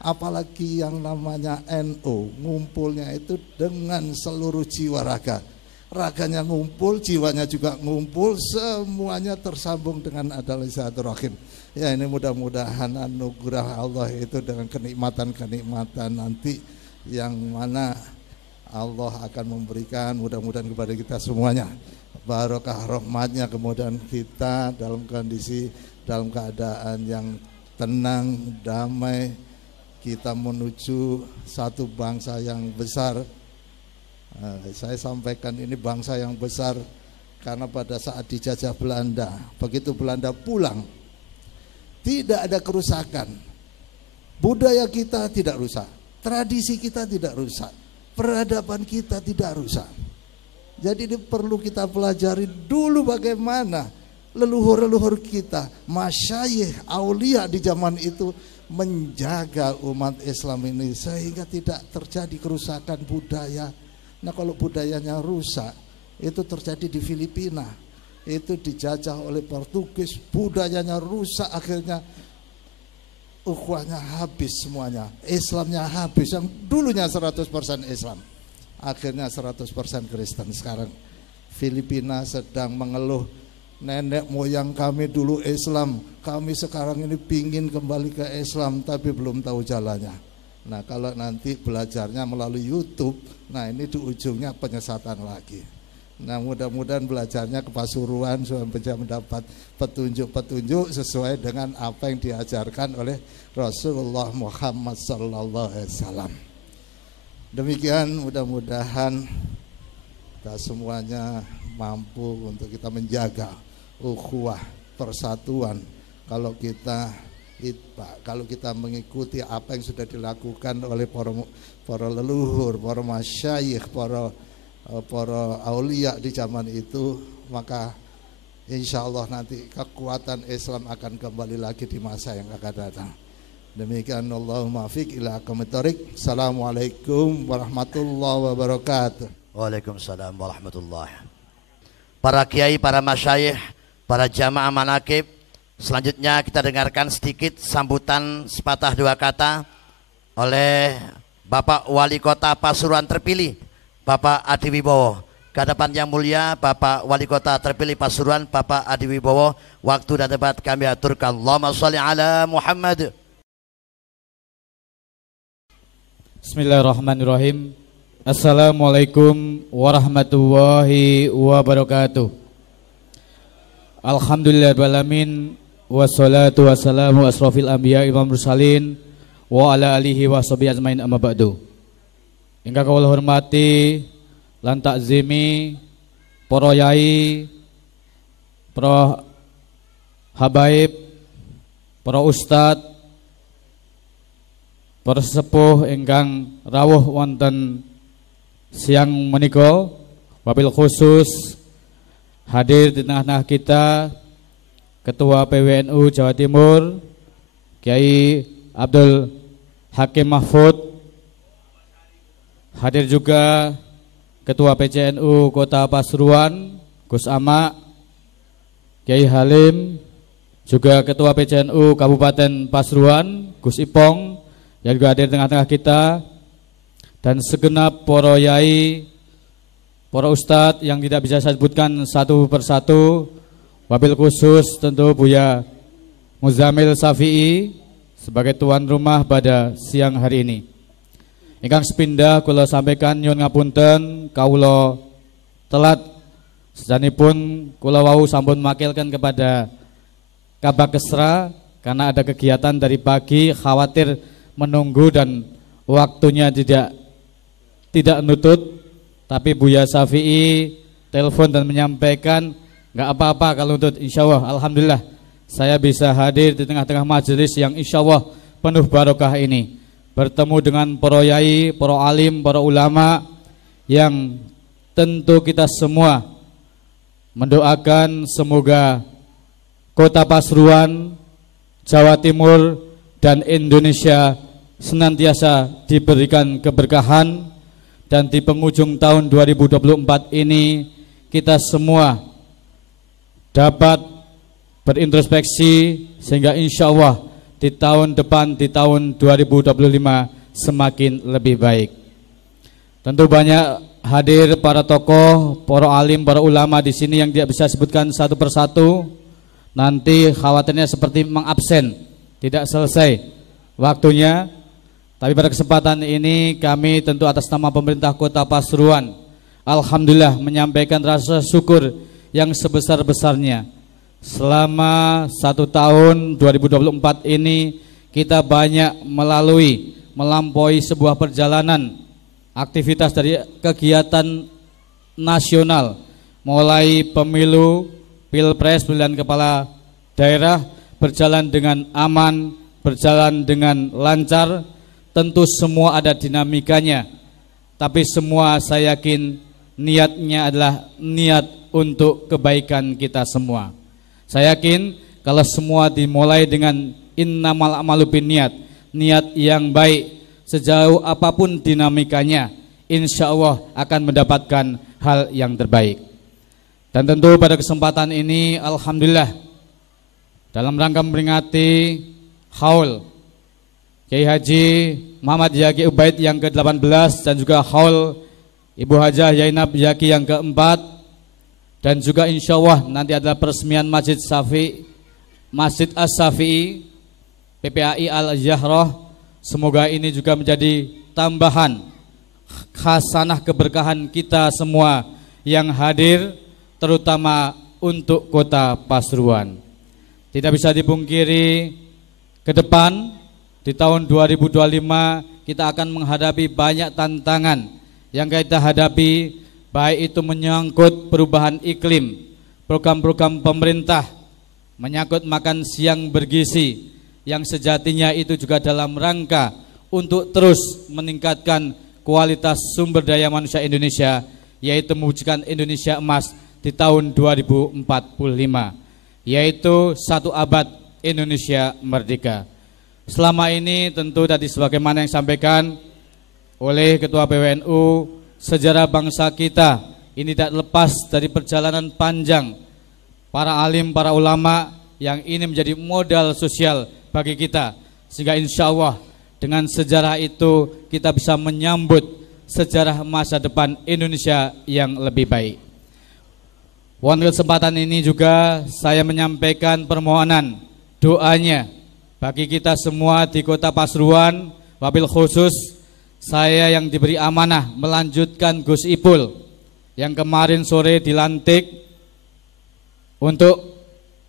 apalagi yang namanya NU, ngumpulnya itu dengan seluruh jiwa raga. Raganya ngumpul, jiwanya juga ngumpul, semuanya tersambung dengan adalah silaturahim. Ya, ini mudah-mudahan anugerah Allah itu dengan kenikmatan-kenikmatan nanti yang mana Allah akan memberikan mudah-mudahan kepada kita semuanya. Barokah rahmatnya, kemudian kita dalam kondisi, dalam keadaan yang tenang, damai, kita menuju satu bangsa yang besar. Saya sampaikan ini bangsa yang besar karena pada saat dijajah Belanda, begitu Belanda pulang, tidak ada kerusakan. Budaya kita tidak rusak, tradisi kita tidak rusak, peradaban kita tidak rusak. Jadi ini perlu kita pelajari dulu bagaimana leluhur-leluhur kita, masyayikh, aulia di zaman itu menjaga umat Islam ini sehingga tidak terjadi kerusakan budaya. Nah, kalau budayanya rusak, itu terjadi di Filipina, itu dijajah oleh Portugis, budayanya rusak, akhirnya ukhuwahnya habis semuanya, Islamnya habis, yang dulunya 100% Islam, akhirnya 100% Kristen. Sekarang Filipina sedang mengeluh, nenek moyang kami dulu Islam, kami sekarang ini pingin kembali ke Islam tapi belum tahu jalannya. Nah, kalau nanti belajarnya melalui YouTube, nah ini di ujungnya penyesatan lagi. Nah, mudah-mudahan belajarnya ke Pasuruan supaya bisa mendapat petunjuk-petunjuk sesuai dengan apa yang diajarkan oleh Rasulullah Muhammad SAW. Demikian, mudah-mudahan kita semuanya mampu untuk kita menjaga ukhuwah, persatuan. Kalau kita mengikuti apa yang sudah dilakukan oleh para leluhur, para masyayikh, para aulia di zaman itu, maka insya Allah nanti kekuatan Islam akan kembali lagi di masa yang akan datang. Demikian, Allahumma fiq ila aqwamit thoriq. Assalamualaikum warahmatullahi wabarakatuh. Waalaikumsalam warahmatullahi. Para kiai, para masyayikh, para jamaah manakib, selanjutnya kita dengarkan sedikit sambutan sepatah dua kata oleh Bapak Wali Kota Pasuruan terpilih, Bapak Adi Wibowo. Kehadapan yang mulia Bapak Wali Kota terpilih Pasuruan, Bapak Adi Wibowo. Waktu dan tempat kami aturkan. Allahumma sholli ala Muhammad. Bismillahirrahmanirrahim. Assalamualaikum warahmatullahi wabarakatuh. Alhamdulillahirrahmanirrahim. Wassalatu wassalamu asrafil anbiya wal mursalin wa ala alihi wa sahbihi ajmain, amma ba'du. Ingkang kawula hormati lan takzimi para yai, para habaib, para ustad, para sesepuh ingkang rawuh wonten siang menika, wabil khusus Hadir di tengah-tengah kita Ketua PWNU Jawa Timur Kiai Abdul Hakim Mahfud. Hadir juga Ketua PCNU Kota Pasuruan Gus Ama, Kiai Halim, juga Ketua PCNU Kabupaten Pasuruan Gus Ipong yang juga hadir di tengah-tengah kita, dan segenap para yai, para ustadz yang tidak bisa saya sebutkan satu persatu. Wabil khusus tentu Buya Muzamil Safi'i sebagai tuan rumah pada siang hari ini. Ingkang sepindah kula sampaikan nyuwun ngapunten kawula telat sedanipun kula wau sampun makilkan kepada Kabak Kesra karena ada kegiatan dari pagi, khawatir menunggu dan waktunya tidak nutut, tapi Buya Safi'i telepon dan menyampaikan nggak apa-apa kalau nutut, insya Allah, alhamdulillah saya bisa hadir di tengah-tengah majelis yang insya Allah penuh barokah ini, bertemu dengan para yai, para alim, para ulama yang tentu kita semua mendoakan semoga Kota Pasuruan, Jawa Timur dan Indonesia senantiasa diberikan keberkahan, dan di penghujung tahun 2024 ini kita semua dapat berintrospeksi sehingga insya Allah di tahun depan, di tahun 2025 semakin lebih baik. Tentu banyak hadir para tokoh, para alim, para ulama di sini yang tidak bisa sebutkan satu persatu. Nanti khawatirnya seperti mengabsen, tidak selesai waktunya. Tapi pada kesempatan ini kami tentu atas nama pemerintah Kota Pasuruan alhamdulillah menyampaikan rasa syukur yang sebesar-besarnya. Selama 1 tahun 2024 ini kita banyak melampaui sebuah perjalanan aktivitas dari kegiatan nasional, mulai pemilu, pilpres, pemilihan kepala daerah berjalan dengan aman, berjalan dengan lancar. Tentu semua ada dinamikanya, tapi semua saya yakin niatnya adalah niat untuk kebaikan kita semua. Saya yakin kalau semua dimulai dengan innamal a'malu binniyat, niat yang baik, sejauh apapun dinamikanya, insya Allah akan mendapatkan hal yang terbaik. Dan tentu pada kesempatan ini alhamdulillah dalam rangka memperingati haul Kiai Haji Muhammad Yaki Ubaid yang ke-18 dan juga haul Ibu Hajah Yainab Yaki yang ke-4, dan juga insya Allah nanti adalah peresmian Masjid As-Safi'i PPAI Al-Zahroh. Semoga ini juga menjadi tambahan khasanah keberkahan kita semua yang hadir, terutama untuk Kota Pasuruan. Tidak bisa dipungkiri ke depan di tahun 2025 kita akan menghadapi banyak tantangan yang kita hadapi, baik itu menyangkut perubahan iklim, program-program pemerintah, menyangkut makan siang bergizi yang sejatinya itu juga dalam rangka untuk terus meningkatkan kualitas sumber daya manusia Indonesia, yaitu mewujudkan Indonesia emas di tahun 2045, yaitu 1 abad Indonesia merdeka. Selama ini tentu tadi sebagaimana yang disampaikan oleh Ketua PWNU, sejarah bangsa kita ini tidak lepas dari perjalanan panjang para alim, para ulama yang ini menjadi modal sosial bagi kita, sehingga insya Allah dengan sejarah itu kita bisa menyambut sejarah masa depan Indonesia yang lebih baik. Pada kesempatan ini juga saya menyampaikan permohonan doanya bagi kita semua di Kota Pasuruan, wabil khusus saya yang diberi amanah melanjutkan Gus Ipul yang kemarin sore dilantik untuk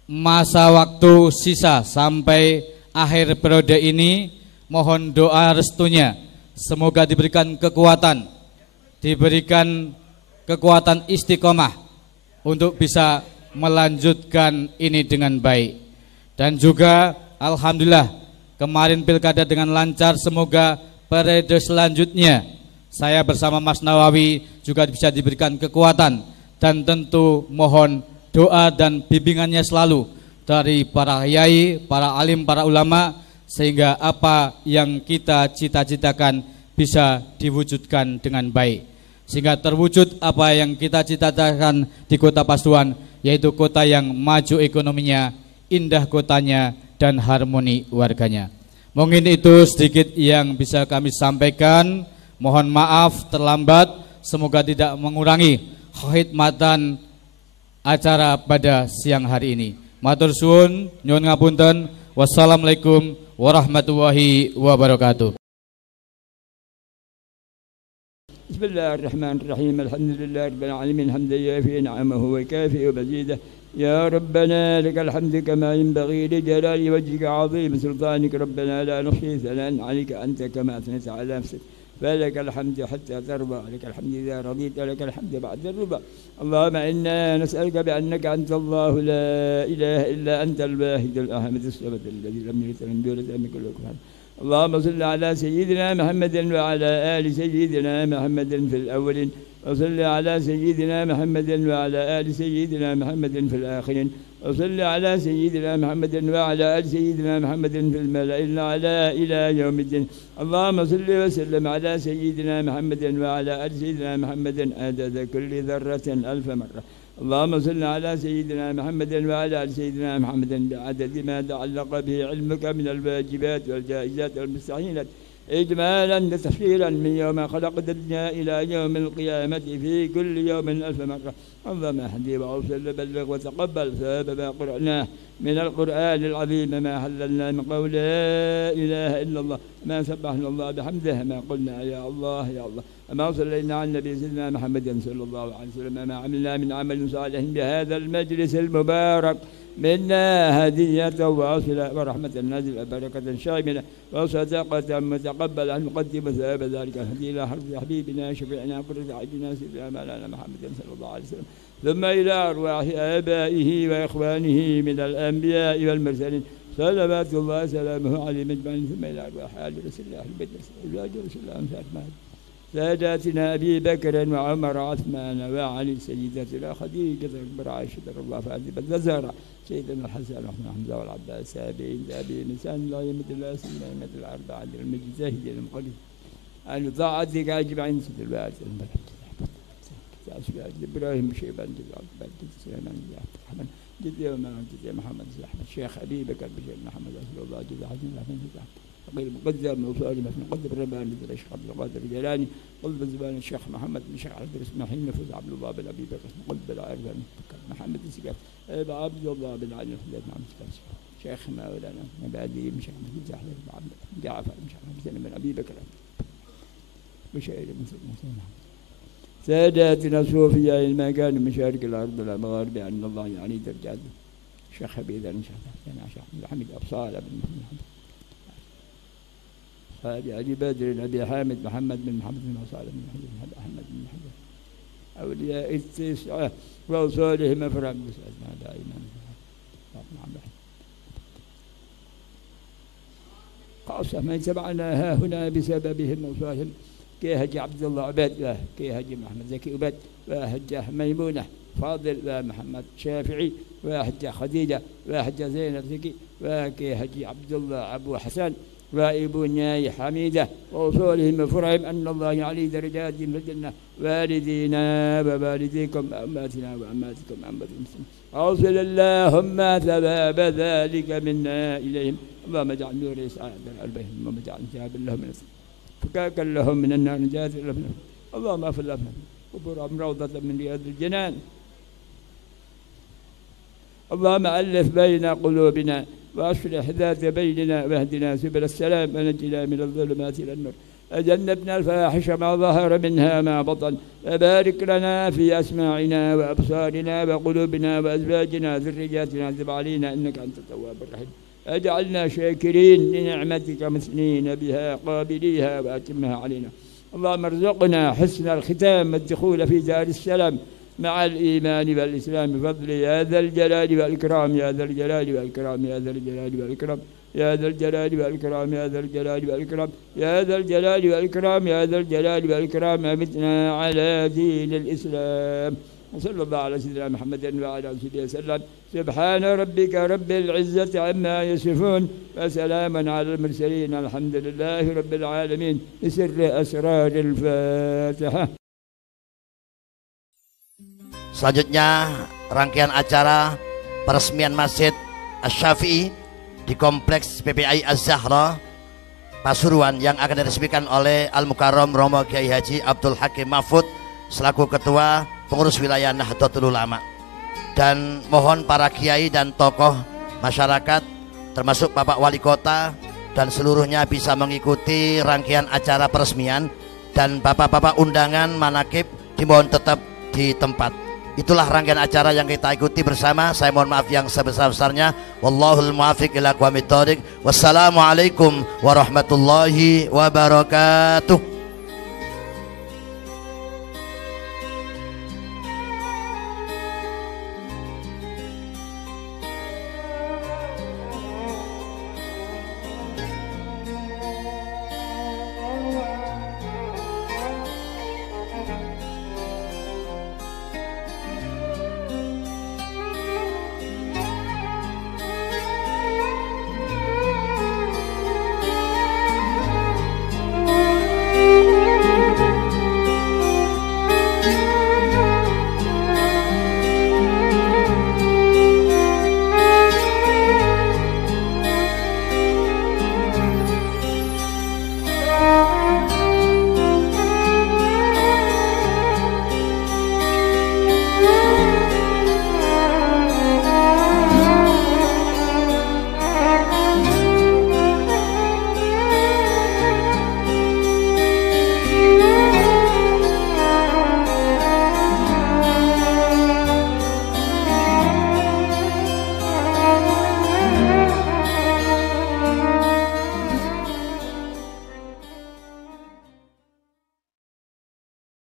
masa waktu sisa sampai akhir periode ini. Mohon doa restunya, semoga diberikan kekuatan istiqomah untuk bisa melanjutkan ini dengan baik. Dan juga alhamdulillah kemarin pilkada dengan lancar, semoga periode selanjutnya saya bersama Mas Nawawi juga bisa diberikan kekuatan, dan tentu mohon doa dan bimbingannya selalu dari para kiai, para alim, para ulama, sehingga apa yang kita cita-citakan bisa diwujudkan dengan baik, sehingga terwujud apa yang kita cita-citakan di Kota Pasuruan, yaitu kota yang maju ekonominya, indah kotanya, dan harmoni warganya. Mungkin itu sedikit yang bisa kami sampaikan. Mohon maaf terlambat, semoga tidak mengurangi khidmatan acara pada siang hari ini. Matur suwun, nyuwun ngapunten. Wassalamualaikum warahmatullahi wabarakatuh. Bismillahirrahmanirrahim. Alhamdulillahi rabbil alamin, hamdan yafi ni'amahu wa kafi wa mazidah. يا ربنا لك الحمد كما ينبغي لجلال وجهك عظيم سلطانك. ربنا لا نحصي ثناء عليك أنت كما أثنيت على نفسك، فلك الحمد حتى ترضى، لك الحمد إذا رضيت، لك الحمد بعد الرضا. اللهم إنا نسألك بأنك أنت الله لا إله إلا أنت الواحد الأحد الصمد الذي لم يلد ولم يولد ولم يكن له كفوا أحد. اللهم صل على سيدنا محمد وعلى آل سيدنا محمد في الأولين، وصل على سيدنا محمد وعلى آل سيدنا محمد في الآخرين، وصل على سيدنا محمد وعلى آل سيدنا محمد في الملأ الأعلى إلى يوم الدين. اللهم صل وسلم على سيدنا محمد وعلى آل سيدنا محمد عدد كل ذرة ألف مرة. اللهم صل على سيدنا محمد وعلى آل سيدنا محمد بعدد ما تعلق به علمك من الواجبات والجائزات والمستحيلات، إجمالا وتفصيلا من يوم خلقت الدنيا إلى يوم القيامة في كل يوم ألف مرة. اللهم اهدي وأوصل بلغ وتقبل ثواب ما قرأناه من القرآن العظيم، ما حللنا من قول لا إله إلا الله، ما سبحنا الله بحمده، ما قلنا يا الله يا الله، ما صلينا على النبي سيدنا محمد صلى الله عليه وسلم، ما عملنا من عمل صالح بهذا المجلس المبارك منا هدية واصلة ورحمة نازلة بركة شاملة وصدقة متقبلة نقدم ثواب ذلك الهدي إلى حرب حبيبنا شفيعنا قرة عيننا سيدنا مولانا محمد صلى الله عليه وسلم، ثم إلى أرواح آبائه وإخوانه من الأنبياء والمرسلين صلوات الله وسلامه عليهم أجمعين، ثم إلى أرواح آل رسول الله البيت أزواج رسول الله أمثال ساداتنا أبي بكر وعمر وعثمان وعلي، سيدتنا خديجة الكبرى عائشة رضي الله عنها بنت زهرة، سيدنا الحسن وحنا حمزة والعباس سابعين تابعين إنسان لا يمت الله سيدنا يمت الأربعة المجتهدين المقدس أن طاعتك أجمعين سيد الوالد إبراهيم شيبان جد سليمان جد جد يوم جد محمد أحمد شيخ أبي بكر بشير محمد رسول الله جد حسن أحمد جد قيل مقدم موصول مثل قدم الرباني الشيخ عبد القادر الجيلاني، قلب زبان الشيخ محمد بن الشيخ عبد الاسماعيل نفوذ عبد الله بن ابي بكر، قلب العربان محمد السقاف عبد الله بن علي بن عبد السقاف، شيخ مولانا مبادئ مش احمد بن زاحل بن عبد جعفر مش احمد بن ابي بكر بشير بن سيدنا ساداتنا صوفيا المكان مشارق الارض والمغارب ان الله يعني درجات الشيخ حبيب ان شاء الله شيخ محمد ابصال بن محمد أبي بدر أبي حامد محمد بن محمد بن صالح بن أحمد بن محمد أولياء التسعة وأصولهم أفراد بسعدنا دائما خاصة من تبعنا ها هنا بسببهم وصولهم كيهج عبد الله عباد كيهج محمد زكي عباد وهجة ميمونة فاضل ومحمد شافعي وهجة خديجة وهجة زينب زكي وكيهج عبد الله أبو حسن وابناي حميدة وأصولهم فرعهم أن الله علي درجات في الجنة، والدينا ووالديكم وأماتنا وأماتكم وأمات المسلمين، أوصل اللهم ثواب ذلك منا إليهم، اللهم اجعل نور إسعاد قلبهم، اللهم اجعل انتهابا لهم من السماء، فكاكا لهم من النار نجاة لهم، اللهم اغفر لهم قبورهم روضة من رياض الجنان، اللهم ألف بين قلوبنا وأصلح ذات بيننا واهدنا سبل السلام ونجنا من الظلمات إلى النور، أجنبنا الفواحش ما ظهر منها ما بطن، وبارك لنا في أسماعنا وأبصارنا وقلوبنا وأزواجنا ذرياتنا تب علينا إنك أنت التواب الرحيم، أجعلنا شاكرين لنعمتك مثنين بها قابليها وأتمها علينا، اللهم ارزقنا حسن الختام والدخول في دار السلام مع الإيمان والإسلام بفضل يا ذا الجلال والإكرام يا ذا الجلال والإكرام يا ذا الجلال والإكرام يا ذا الجلال والإكرام يا ذا الجلال والإكرام يا ذا الجلال والإكرام يا ذا الجلال والإكرام أمتنا على دين الإسلام، وصلى الله على سيدنا محمد وعلى آله وسلم. سبحان ربك رب العزة عما يصفون وسلام على المرسلين الحمد لله رب العالمين بسر أسرار الفاتحة. Selanjutnya rangkaian acara peresmian Masjid Asy-Syafi'i di Kompleks PPAI Az-Zahra Pasuruan yang akan diresmikan oleh Al-Mukarram Romo Kiai Haji Abdul Hakim Mahfud selaku Ketua Pengurus Wilayah Nahdlatul Ulama. Dan mohon para kiai dan tokoh masyarakat termasuk Bapak Wali Kota dan seluruhnya bisa mengikuti rangkaian acara peresmian, dan bapak-bapak undangan manakib dimohon tetap di tempat. Itulah rangkaian acara yang kita ikuti bersama. Saya mohon maaf yang sebesar-besarnya. Wallahul muwaffiq ila aqwamit thoriq. Wassalamualaikum warahmatullahi wabarakatuh.